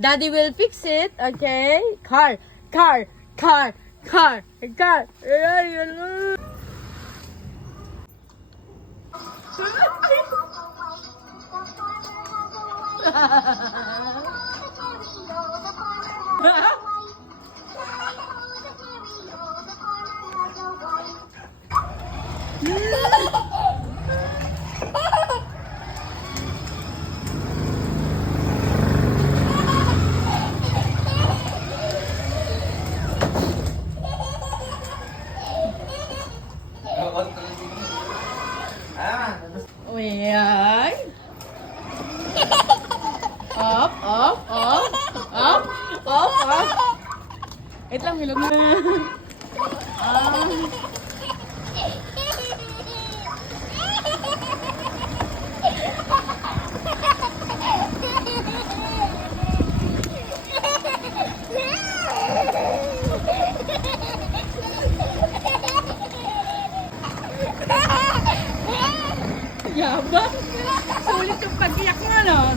Daddy will fix it, okay? Car. Ayan. Up. Wait lang, hilog na. Yabang. Sulit yung pag-iyak mo, no?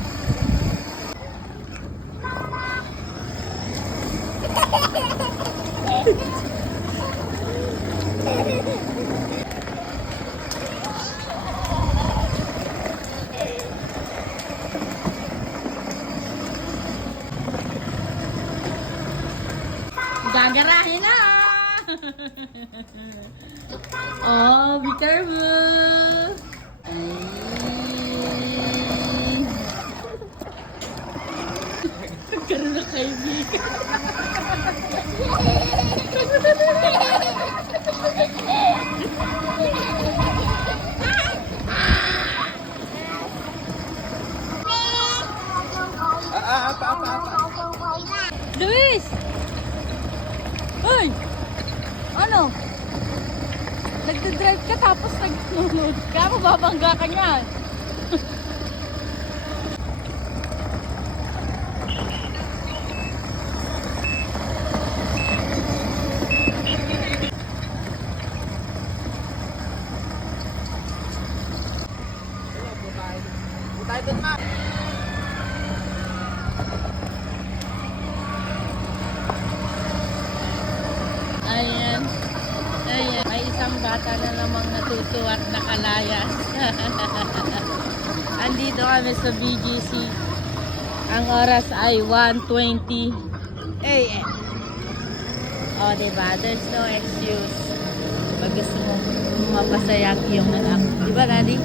Gagarahin na! Oh, be careful! Nagkaroon na kaibigan. Luis! Hoy! Ano? Nagdadrive ka tapos nag-load ka? Mababangga ka niyan. Ayan. Ayan. May isang bata na namang natutuwa at nakalayas. Andito kami sa BGC. Ang oras ay 1:20 AM. O, diba? There's no excuse. Pag gusto mo mapasaya ang iyong anak. Diba, Daddy?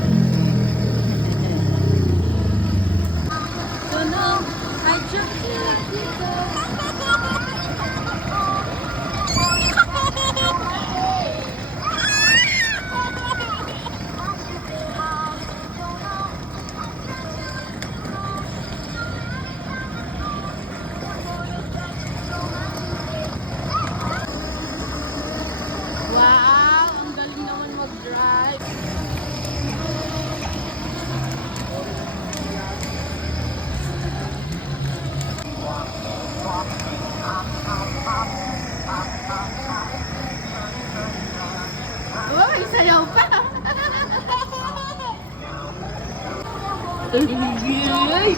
So, no. I just let you go. Uy, sayaw pa! Ay!